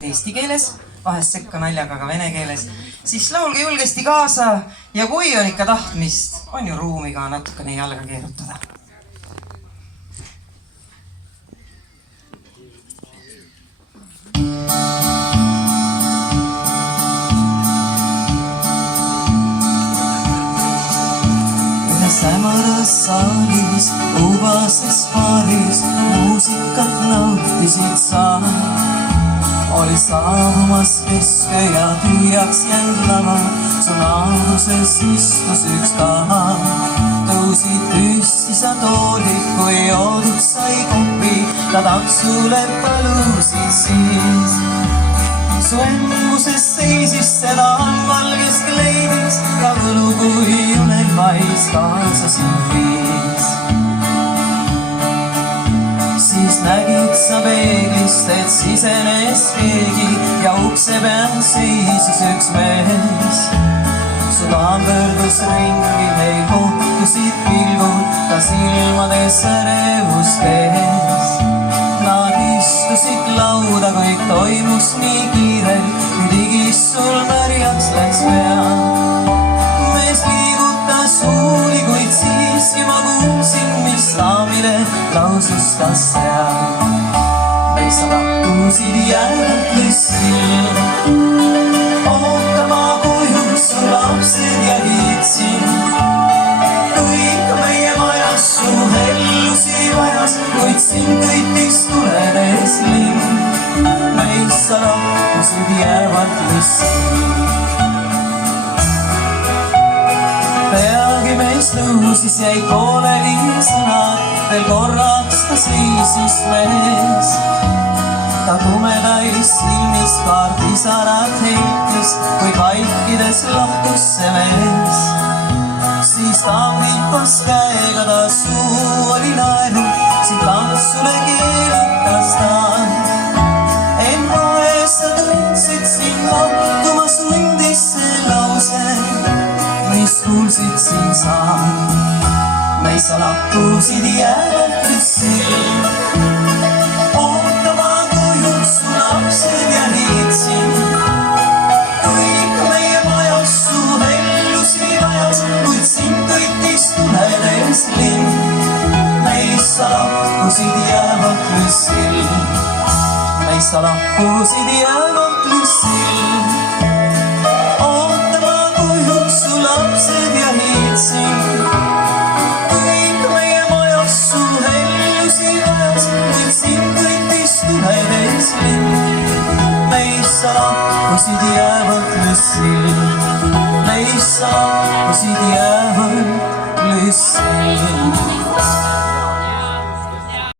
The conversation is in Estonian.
Eesti keeles, vahest sekka naljaga ka vene keeles, siis laulge julgesti kaasa ja kui on ikka tahtmist, on ju ruumi ka natukene jalga keerutada. Ühes hämaras saalis, ubases baaris muusikat nautisid sa. Oli saabumas keske ja tühjaks jäänud lava, su naabruses istus üks taha. Tõusid püsti sa toolid, kui joodud sai kopi, ta tantsule palusid siis. Su emmuses seisis seda valges kleidis ja võlu kui unelmais kaasasid viis. Siis nägid sa peeglist, et sisenes keegi ja ukse peal seisus üks mees. Su plaan pöördus ringi, neil kohtusid pilgud, ta silmades ärevus kees. Nad istusid lauda, kõik toimus nii kiirelt, kui digis sul märjaks läks pea. Mees liigutas suuli, kuid siiski ma kuulsin, mis daamile lausus ta seal. Meis lahkusid jäänud lüssil, ootama koju su lapsed ja hiitsin. Kõik meie majas su hellusi vajas, kuid sind kõitis tuledes linn. Meis lahkusid jäävad lüssil. Peagi meist tõusis, jäi pooleli sõnad, veel korraks ta seisis mees. Ta tumedais silmis paar pisarat heitis, kui vaikides lahkus see mees. Siis ta viipas käega, ta suu oli naeru, siit tantsule keelatas ta. Enda eest sa tundsid sind lahtuma, sundis see lause, mis kuulsid siin sa. Meis lahkusid jäävad lüssil, ootama koju su lapsed ja hiitsin. Kõik meie majas su hellusi vajas, kuid sind kõitis tuledes linn. Meis lahkusid jäävad lüssil, meis lahkusid jäävad lüssil. Lapsed ja hiitsin. Kõik meie majas su hellusi vajas, kuid sind kõitis tuledes linn. Meis lahkusid jäävad lüssil, meis lahkusid jäävad lüssil.